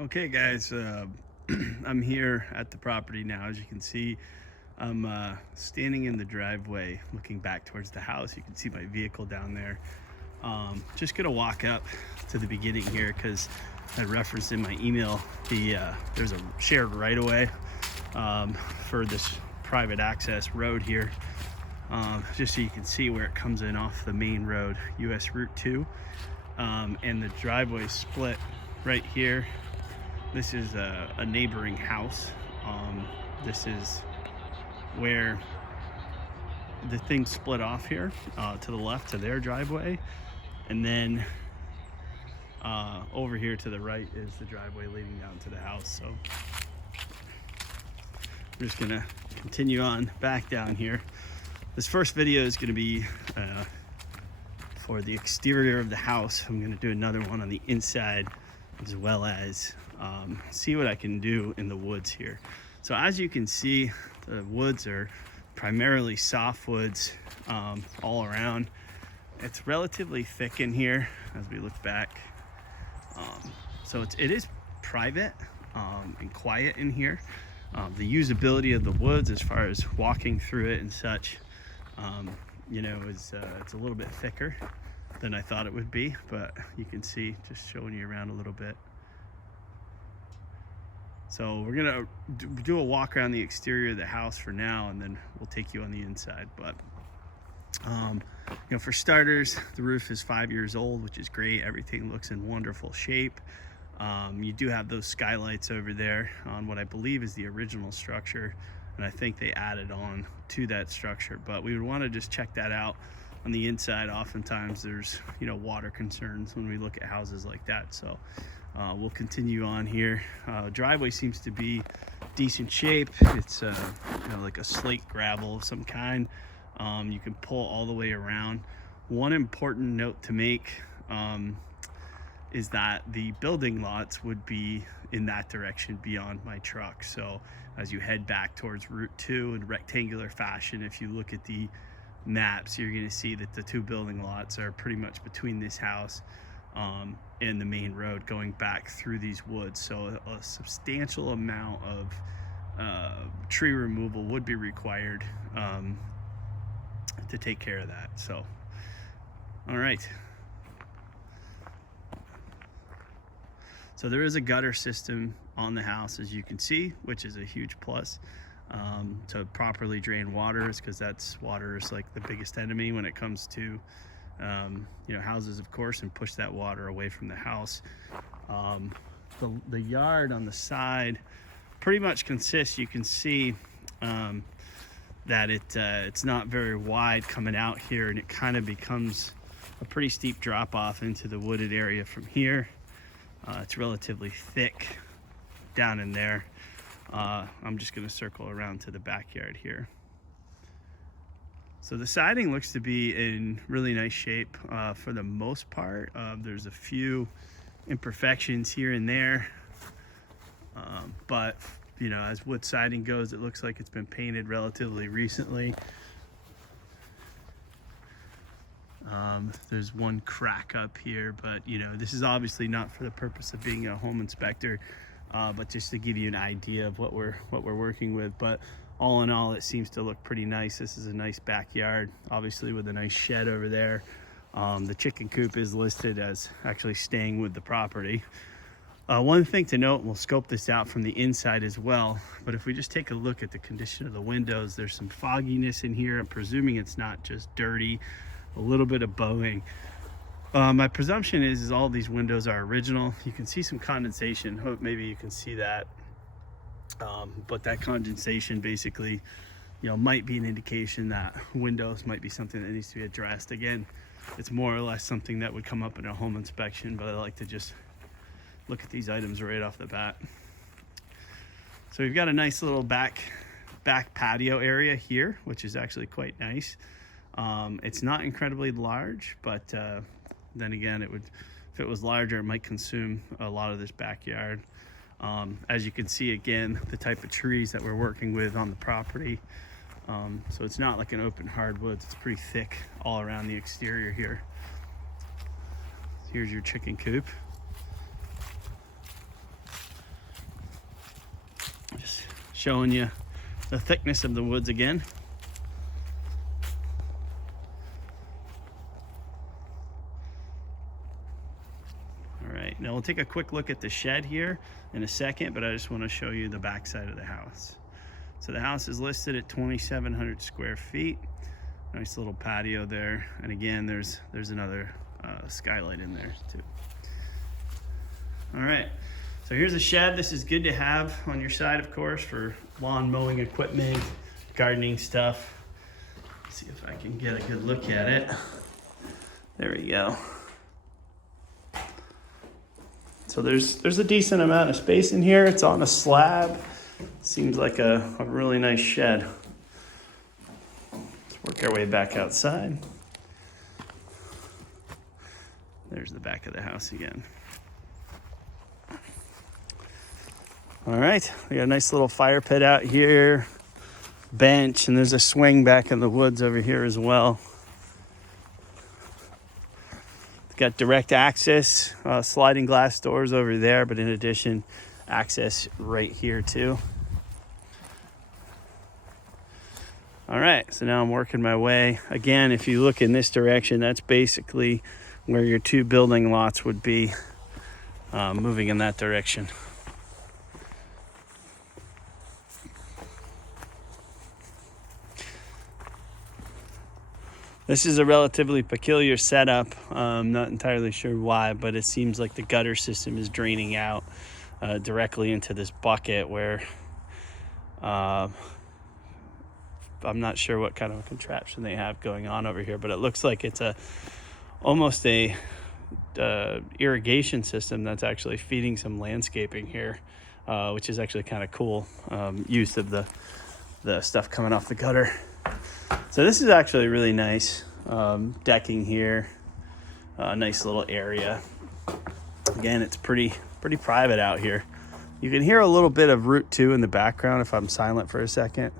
Okay, guys, I'm here at the property now. As you can see, I'm standing in the driveway looking back towards the house. You can see my vehicle down there. Just gonna walk up to the beginning here because I referenced in my email there's a shared right of way for this private access road here. Just so you can see where it comes in off the main road, US Route 2. And the driveway split right here. This is a neighboring house. This is where the thing split off here to the left to their driveway. And then over here to the right is the driveway leading down to the house. So we're just gonna continue on back down here. This first video is gonna be for the exterior of the house. I'm gonna do another one on the inside as well as see what I can do in the woods here. So as you can see, the woods are primarily softwoods all around. It's relatively thick in here as we look back. So it is private and quiet in here. The usability of the woods as far as walking through it and such, is it's a little bit thicker than I thought it would be, but you can see, just showing you around a little bit. So we're gonna do a walk around the exterior of the house for now, and then we'll take you on the inside. But for starters, the roof is 5 years old, which is great. Everything looks in wonderful shape. You do have those skylights over there on what I believe is the original structure, and I think they added on to that structure, but we would want to just check that out on the inside. Oftentimes there's water concerns when we look at houses like that. So we'll continue on here. Driveway seems to be decent shape. It's like a slate gravel of some kind. You can pull all the way around. One important note to make is that the building lots would be in that direction beyond my truck. So as you head back towards Route 2 in rectangular fashion, if you look at the maps, you're going to see that the two building lots are pretty much between this house and the main road going back through these woods. So a substantial amount of tree removal would be required to take care of that. So, all right. So there is a gutter system on the house, as you can see, which is a huge plus to properly drain water, because water is like the biggest enemy when it comes to houses, of course, and push that water away from the house. The yard on the side pretty much consists, you can see that it's not very wide coming out here, and it kind of becomes a pretty steep drop off into the wooded area from here. It's relatively thick down in there. I'm just going to circle around to the backyard here. So the siding looks to be in really nice shape for the most part. There's a few imperfections here and there, but as wood siding goes, it looks like it's been painted relatively recently. There's one crack up here, but this is obviously not for the purpose of being a home inspector, but just to give you an idea of what we're working with. But all in all, it seems to look pretty nice. This is a nice backyard, obviously, with a nice shed over there. The chicken coop is listed as actually staying with the property. One thing to note, we'll scope this out from the inside as well, but if we just take a look at the condition of the windows, there's some fogginess in here. I'm presuming it's not just dirty, a little bit of bowing. My presumption is all these windows are original. You can see some condensation. Hope maybe you can see that. But that condensation basically, might be an indication that windows might be something that needs to be addressed. Again, it's more or less something that would come up in a home inspection, but I like to just look at these items right off the bat. So we've got a nice little back patio area here, which is actually quite nice. It's not incredibly large, but then again, if it was larger, it might consume a lot of this backyard. As you can see, again, the type of trees that we're working with on the property. So it's not like an open hardwoods. It's pretty thick all around the exterior here. Here's your chicken coop. showing you the thickness of the woods again. All right, now we'll take a quick look at the shed here in a second, but I just want to show you the back side of the house. So the house is listed at 2,700 square feet. Nice little patio there, and again, there's another skylight in there too. All right, so here's a shed. This is good to have on your side, of course, for lawn mowing equipment, gardening stuff. Let's see if I can get a good look at it. There we go. So there's a decent amount of space in here. It's on a slab. Seems like a really nice shed. Let's work our way back outside. There's the back of the house again. All right, we got a nice little fire pit out here, bench, and there's a swing back in the woods over here as well. It's got direct access, sliding glass doors over there, but in addition, access right here too. All right, so now I'm working my way. Again, if you look in this direction, that's basically where your two building lots would be, moving in that direction. This is a relatively peculiar setup. I'm not entirely sure why, but it seems like the gutter system is draining out directly into this bucket where I'm not sure what kind of a contraption they have going on over here, but it looks like it's almost a irrigation system that's actually feeding some landscaping here, which is actually kind of cool use of the stuff coming off the gutter. So this is actually really nice. Decking here, nice little area. Again, it's pretty private out here. You can hear a little bit of Route 2 in the background if I'm silent for a second.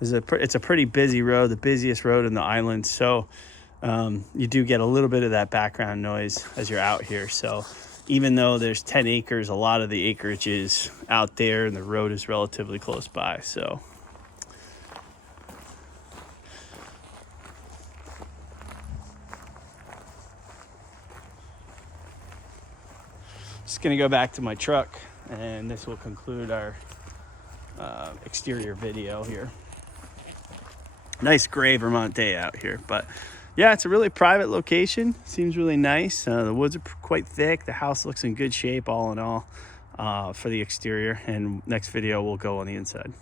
It's a pretty busy road, the busiest road in the island. So you do get a little bit of that background noise as you're out here. So even though there's 10 acres, a lot of the acreage is out there and the road is relatively close by. So just gonna go back to my truck, and this will conclude our exterior video here. Nice gray Vermont day out here, but yeah, it's a really private location. Seems really nice. The woods are quite thick. The house looks in good shape all in all for the exterior, and next video we'll go on the inside.